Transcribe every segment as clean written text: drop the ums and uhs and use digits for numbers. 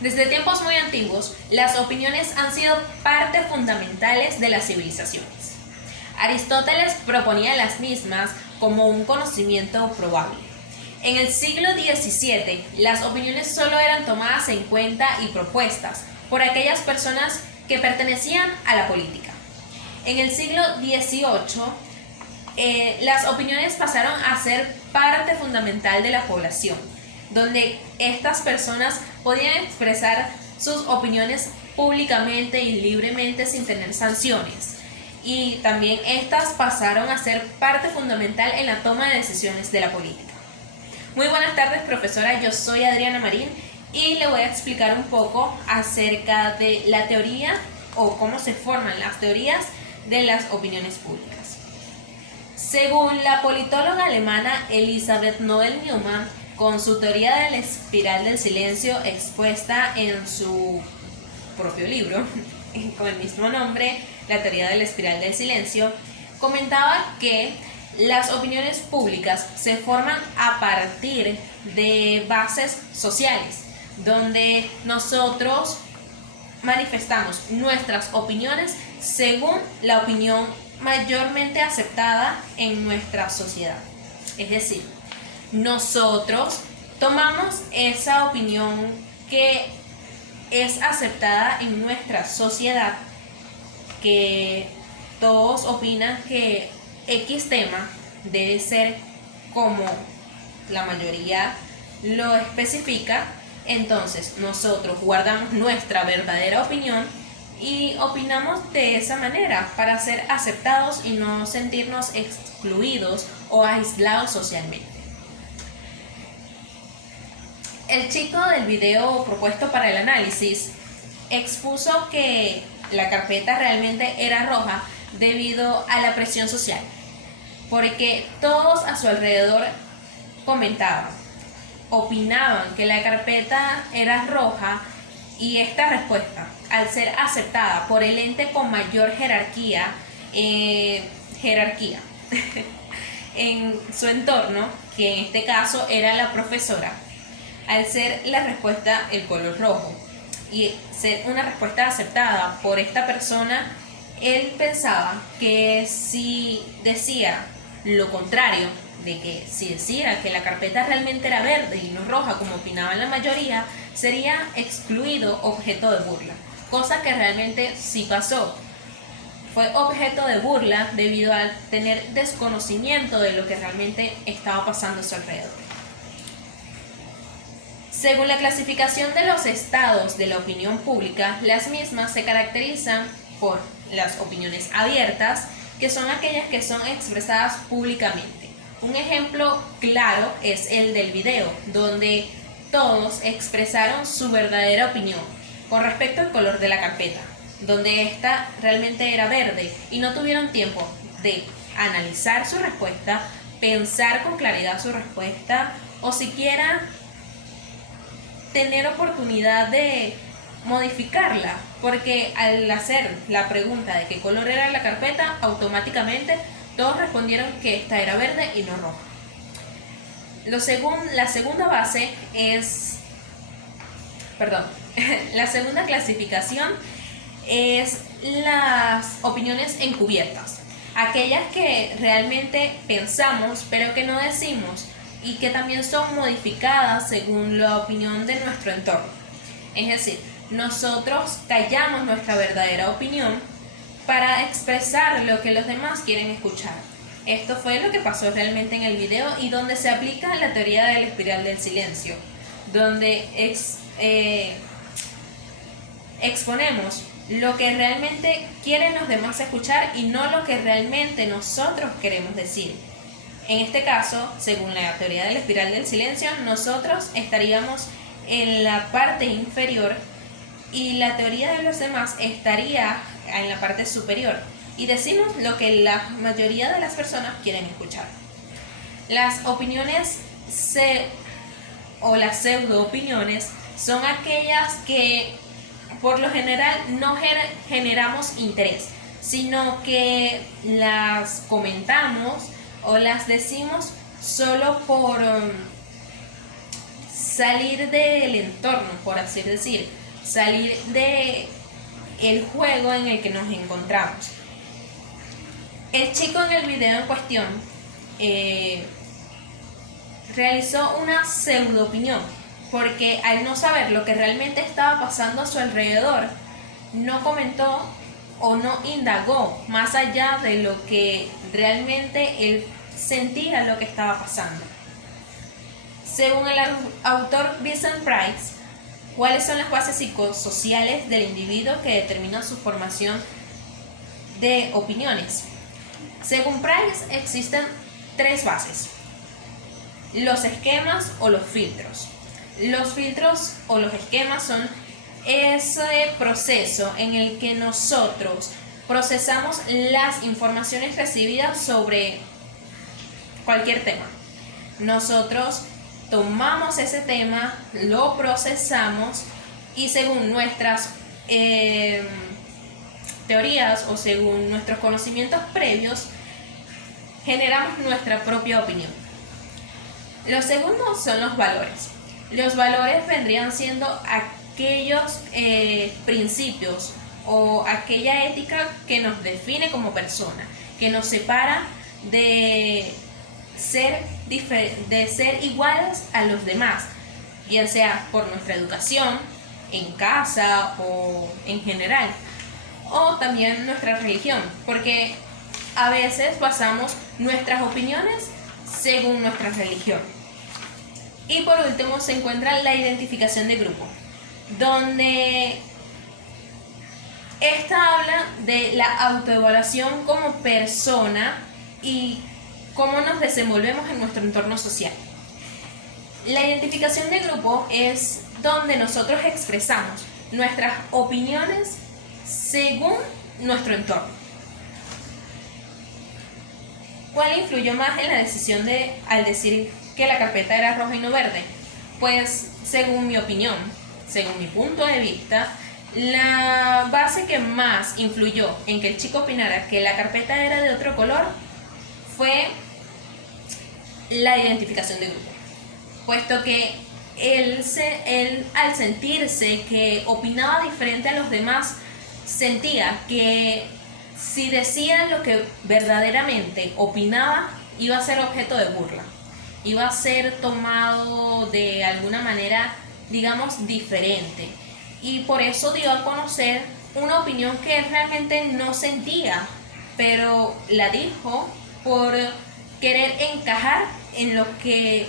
Desde tiempos muy antiguos, las opiniones han sido parte fundamentales de las civilizaciones. Aristóteles proponía las mismas como un conocimiento probable. En el siglo XVII, las opiniones solo eran tomadas en cuenta y propuestas por aquellas personas que pertenecían a la política. En el siglo XVIII, las opiniones pasaron a ser parte fundamental de la población, donde estas personas podían expresar sus opiniones públicamente y libremente sin tener sanciones. Y también estas pasaron a ser parte fundamental en la toma de decisiones de la política. Muy buenas tardes, profesora. Yo soy Adriana Marín y le voy a explicar un poco acerca de la teoría o cómo se forman las teorías de las opiniones públicas. Según la politóloga alemana Elisabeth Noelle-Neumann, con su teoría de la espiral del silencio expuesta en su propio libro, con el mismo nombre, la teoría de la espiral del silencio, comentaba que las opiniones públicas se forman a partir de bases sociales, donde nosotros manifestamos nuestras opiniones según la opinión mayormente aceptada en nuestra sociedad. Es decir, nosotros tomamos esa opinión que es aceptada en nuestra sociedad, que todos opinan que X tema debe ser como la mayoría lo especifica. Entonces nosotros guardamos nuestra verdadera opinión y opinamos de esa manera para ser aceptados y no sentirnos excluidos o aislados socialmente. El chico del video propuesto para el análisis expuso que la carpeta realmente era roja debido a la presión social, porque todos a su alrededor comentaban, opinaban que la carpeta era roja, y esta respuesta, al ser aceptada por el ente con mayor jerarquía en su entorno, que en este caso era la profesora, al ser la respuesta el color rojo y ser una respuesta aceptada por esta persona, él pensaba que si decía lo contrario, de que si decía que la carpeta realmente era verde y no roja como opinaban la mayoría, sería excluido, objeto de burla, cosa que realmente sí pasó. Fue objeto de burla debido a tener desconocimiento de lo que realmente estaba pasando a su alrededor. Según la clasificación de los estados de la opinión pública, las mismas se caracterizan por las opiniones abiertas, que son aquellas que son expresadas públicamente. Un ejemplo claro es el del video, donde todos expresaron su verdadera opinión con respecto al color de la carpeta, donde esta realmente era verde y no tuvieron tiempo de analizar su respuesta, pensar con claridad su respuesta o siquiera tener oportunidad de modificarla, porque al hacer la pregunta de qué color era la carpeta, automáticamente todos respondieron que esta era verde y no roja. La segunda base es, la segunda clasificación es las opiniones encubiertas, aquellas que realmente pensamos pero que no decimos y que también son modificadas según la opinión de nuestro entorno. Es decir, nosotros callamos nuestra verdadera opinión para expresar lo que los demás quieren escuchar. Esto fue lo que pasó realmente en el video y donde se aplica la teoría de la espiral del silencio, donde exponemos lo que realmente quieren los demás escuchar y no lo que realmente nosotros queremos decir. En este caso, según la teoría de la espiral del silencio, nosotros estaríamos en la parte inferior y la teoría de los demás estaría en la parte superior y decimos lo que la mayoría de las personas quieren escuchar. Las opiniones o las pseudo opiniones son aquellas que por lo general no generamos interés, sino que las comentamos o las decimos solo por salir del entorno, por así decir, salir de el juego en el que nos encontramos. El chico en el video en cuestión realizó una pseudo opinión, porque al no saber lo que realmente estaba pasando a su alrededor, no comentó o no indagó más allá de lo que realmente él sentía lo que estaba pasando. Según el autor Vincent Price, ¿cuáles son las bases psicosociales del individuo que determinan su formación de opiniones? Según Price, existen 3 bases: los esquemas o los filtros. Los filtros o los esquemas son ese proceso en el que nosotros procesamos las informaciones recibidas sobre cualquier tema. Nosotros tomamos ese tema, lo procesamos y según nuestras teorías o según nuestros conocimientos previos, generamos nuestra propia opinión. Los segundos son los valores. Los valores vendrían siendo aquellos principios o aquella ética que nos define como persona, que nos separa de ser iguales a los demás, ya sea por nuestra educación, en casa o en general, o también nuestra religión, porque a veces basamos nuestras opiniones según nuestra religión. Y por último se encuentra la identificación de grupo, donde esta habla de la autoevaluación como persona y cómo nos desenvolvemos en nuestro entorno social. La identificación de grupo es donde nosotros expresamos nuestras opiniones según nuestro entorno. ¿Cuál influyó más en la decisión al decir que la carpeta era roja y no verde? Pues según mi opinión, según mi punto de vista, la base que más influyó en que el chico opinara que la carpeta era de otro color fue la identificación de grupo, puesto que él al sentirse que opinaba diferente a los demás, sentía que si decía lo que verdaderamente opinaba, iba a ser objeto de burla, iba a ser tomado de alguna manera, digamos, diferente, y por eso dio a conocer una opinión que él realmente no sentía, pero la dijo por querer encajar en lo que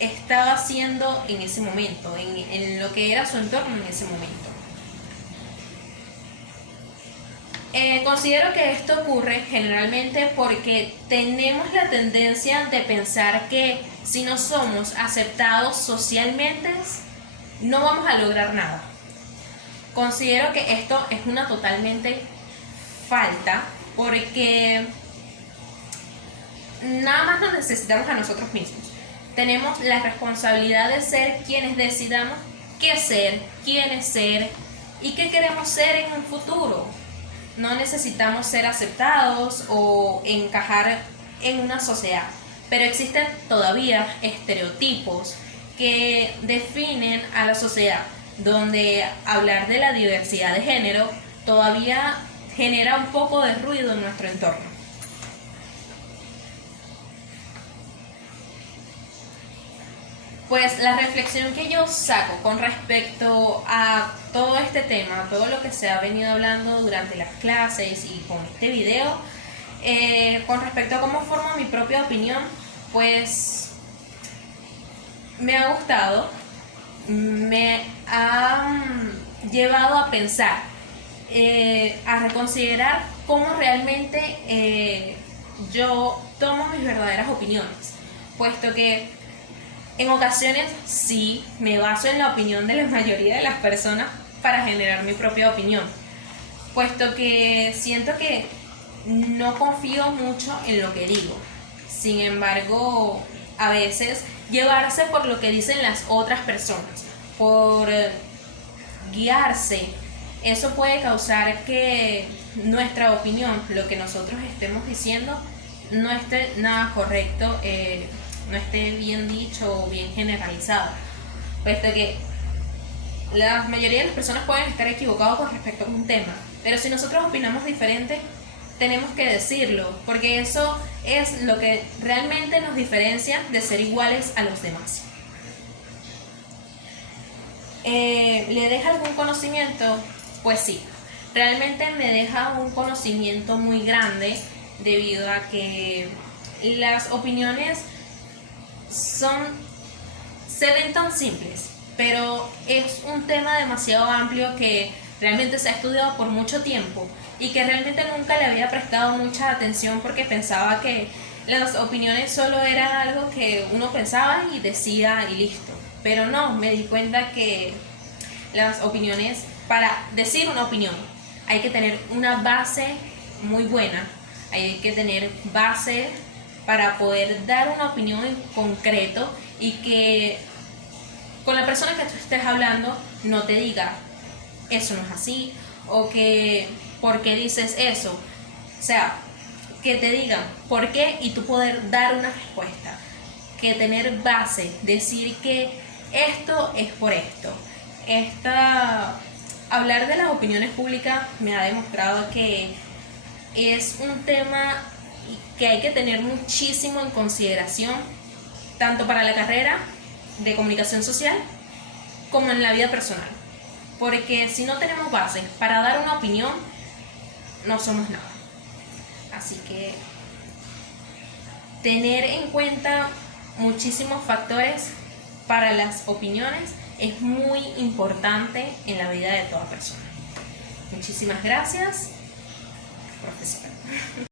estaba haciendo en ese momento, en lo que era su entorno en ese momento. Considero que esto ocurre generalmente porque tenemos la tendencia de pensar que si no somos aceptados socialmente, no vamos a lograr nada. Considero que esto es una totalmente falta, porque nada más nos necesitamos a nosotros mismos. Tenemos la responsabilidad de ser quienes decidamos qué ser, quiénes ser y qué queremos ser en un futuro. No necesitamos ser aceptados o encajar en una sociedad, pero existen todavía estereotipos que definen a la sociedad, donde hablar de la diversidad de género todavía genera un poco de ruido en nuestro entorno. Pues la reflexión que yo saco con respecto a todo este tema, todo lo que se ha venido hablando durante las clases y con este video, con respecto a cómo formo mi propia opinión, pues me ha gustado, me ha llevado a pensar, a reconsiderar cómo realmente yo tomo mis verdaderas opiniones, puesto que en ocasiones sí me baso en la opinión de la mayoría de las personas para generar mi propia opinión, puesto que siento que no confío mucho en lo que digo. Sin embargo, a veces llevarse por lo que dicen las otras personas, por guiarse, eso puede causar que nuestra opinión, lo que nosotros estemos diciendo, no esté nada correcto, no esté bien dicho o bien generalizado. puesto que la mayoría de las personas pueden estar equivocados con respecto a un tema, pero si nosotros opinamos diferente, tenemos que decirlo, porque eso es lo que realmente nos diferencia de ser iguales a los demás. ¿Le deja algún conocimiento? Pues sí, realmente me deja un conocimiento muy grande debido a que las opiniones se ven tan simples, pero es un tema demasiado amplio que realmente se ha estudiado por mucho tiempo y que realmente nunca le había prestado mucha atención porque pensaba que las opiniones solo eran algo que uno pensaba y decía y listo. Pero no, me di cuenta que las opiniones, para decir una opinión, hay que tener una base muy buena, hay que tener base para poder dar una opinión en concreto y que con la persona que tú estés hablando no te diga eso no es así o que por qué dices eso. O sea, que te digan por qué y tú poder dar una respuesta. Que tener base, decir que esto es por esto. Hablar de las opiniones públicas me ha demostrado que es un tema que hay que tener muchísimo en consideración, tanto para la carrera de comunicación social como en la vida personal. Porque si no tenemos bases para dar una opinión, no somos nada. Así que tener en cuenta muchísimos factores para las opiniones es muy importante en la vida de toda persona. Muchísimas gracias, profesora.